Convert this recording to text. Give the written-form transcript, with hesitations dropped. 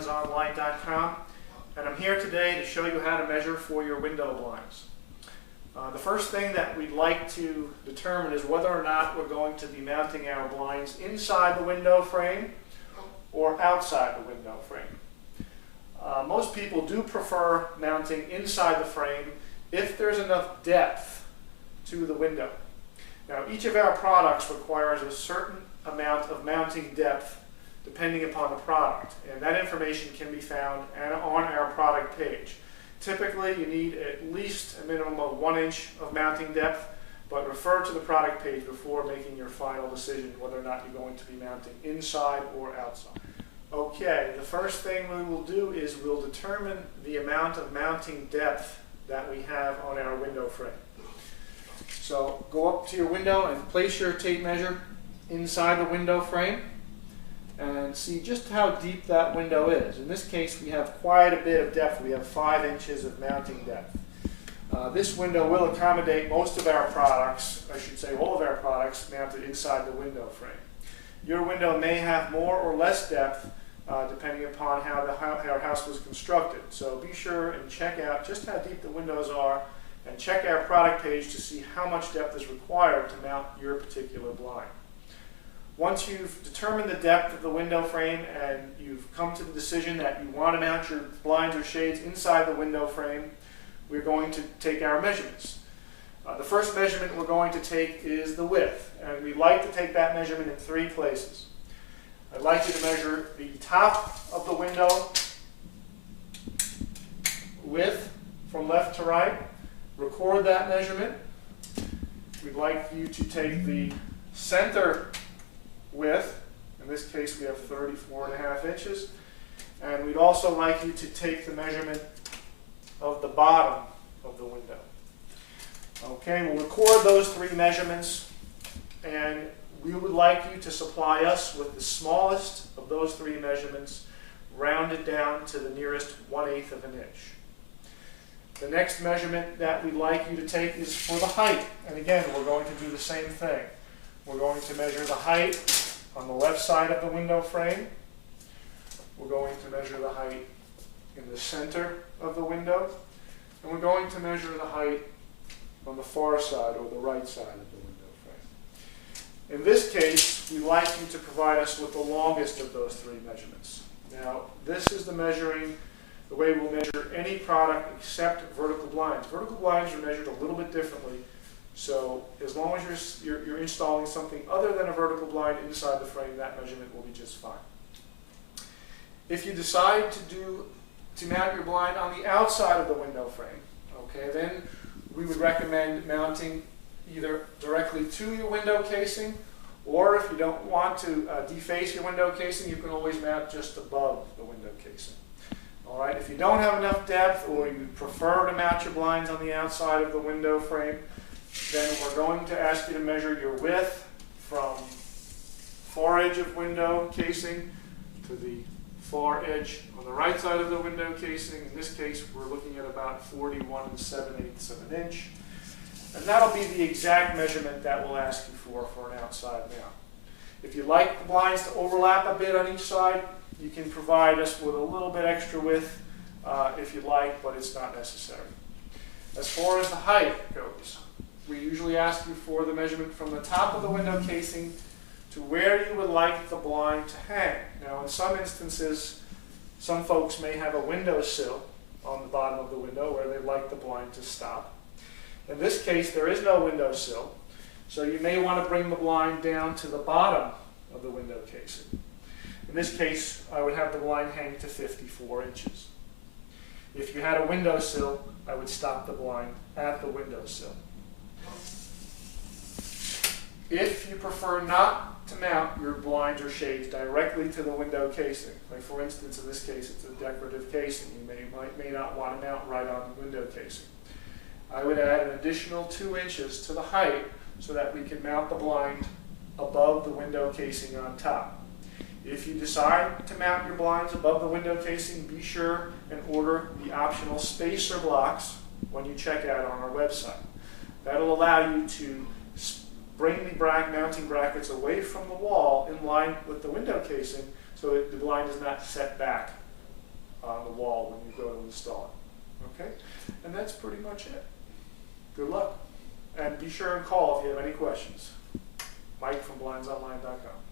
blindsonline.com, and I'm here today to show you how to measure for your window blinds. The first thing that we'd like to determine is whether or not we're going to be mounting our blinds inside the window frame or outside the window frame. Most people do prefer mounting inside the frame if there's enough depth to the window. Now, each of our products requires a certain amount of mounting depth depending upon the product, and that information can be found on our product page. Typically, you need at least a minimum of 1 inch of mounting depth, but refer to the product page before making your final decision whether or not you're going to be mounting inside or outside. Okay, the first thing we will do is we'll determine the amount of mounting depth that we have on our window frame. So go up to your window and place your tape measure inside the window frame and see just how deep that window is. In this case, we have quite a bit of depth. We have 5 inches of mounting depth. This window will accommodate most of our products, I should say all of our products, mounted inside the window frame. Your window may have more or less depth depending upon how our house was constructed. So be sure and check out just how deep the windows are and check our product page to see how much depth is required to mount your particular blind. Once you've determined the depth of the window frame and you've come to the decision that you want to mount your blinds or shades inside the window frame, we're going to take our measurements. The first measurement we're going to take is the width, and we like to take that measurement in 3 places. I'd like you to measure the top of the window width from left to right. Record that measurement. We'd like you to take the center width, in this case we have 34.5 inches, and we'd also like you to take the measurement of the bottom of the window. Okay, we'll record those 3 measurements, and we would like you to supply us with the smallest of those 3 measurements, rounded down to the nearest 1/8 of an inch. The next measurement that we'd like you to take is for the height, and again we're going to do the same thing. We're going to measure the height on the left side of the window frame. We're going to measure the height in the center of the window, and we're going to measure the height on the far side or the right side of the window frame. In this case, we'd like you to provide us with the longest of those 3 measurements. Now, this is the way we'll measure any product except vertical blinds. Vertical blinds are measured a little bit differently, so as long as you're installing something other than a vertical blind inside the frame, that measurement will be just fine. If you decide to mount your blind on the outside of the window frame, okay, then we would recommend mounting either directly to your window casing, or if you don't want to deface your window casing, you can always mount just above the window casing. All right, if you don't have enough depth or you prefer to mount your blinds on the outside of the window frame, then we're going to ask you to measure your width from far edge of window casing to the far edge on the right side of the window casing. In this case, we're looking at about 41 7/8 of an inch. And that'll be the exact measurement that we'll ask you for an outside mount. If you like the blinds to overlap a bit on each side, you can provide us with a little bit extra width if you like, but it's not necessary. As far as the height goes, we usually ask you for the measurement from the top of the window casing to where you would like the blind to hang. Now, in some instances, some folks may have a windowsill on the bottom of the window where they'd like the blind to stop. In this case, there is no windowsill, so you may want to bring the blind down to the bottom of the window casing. In this case, I would have the blind hang to 54 inches. If you had a windowsill, I would stop the blind at the windowsill. If you prefer not to mount your blinds or shades directly to the window casing, like for instance in this case it's a decorative casing, you may not want to mount right on the window casing, I would add an additional 2 inches to the height so that we can mount the blind above the window casing on top. If you decide to mount your blinds above the window casing, be sure and order the optional spacer blocks when you check out on our website. That'll allow you to bring the mounting brackets away from the wall in line with the window casing so that the blind is not set back on the wall when you go to install it. Okay? And that's pretty much it. Good luck. And be sure and call if you have any questions. Mike from blindsonline.com.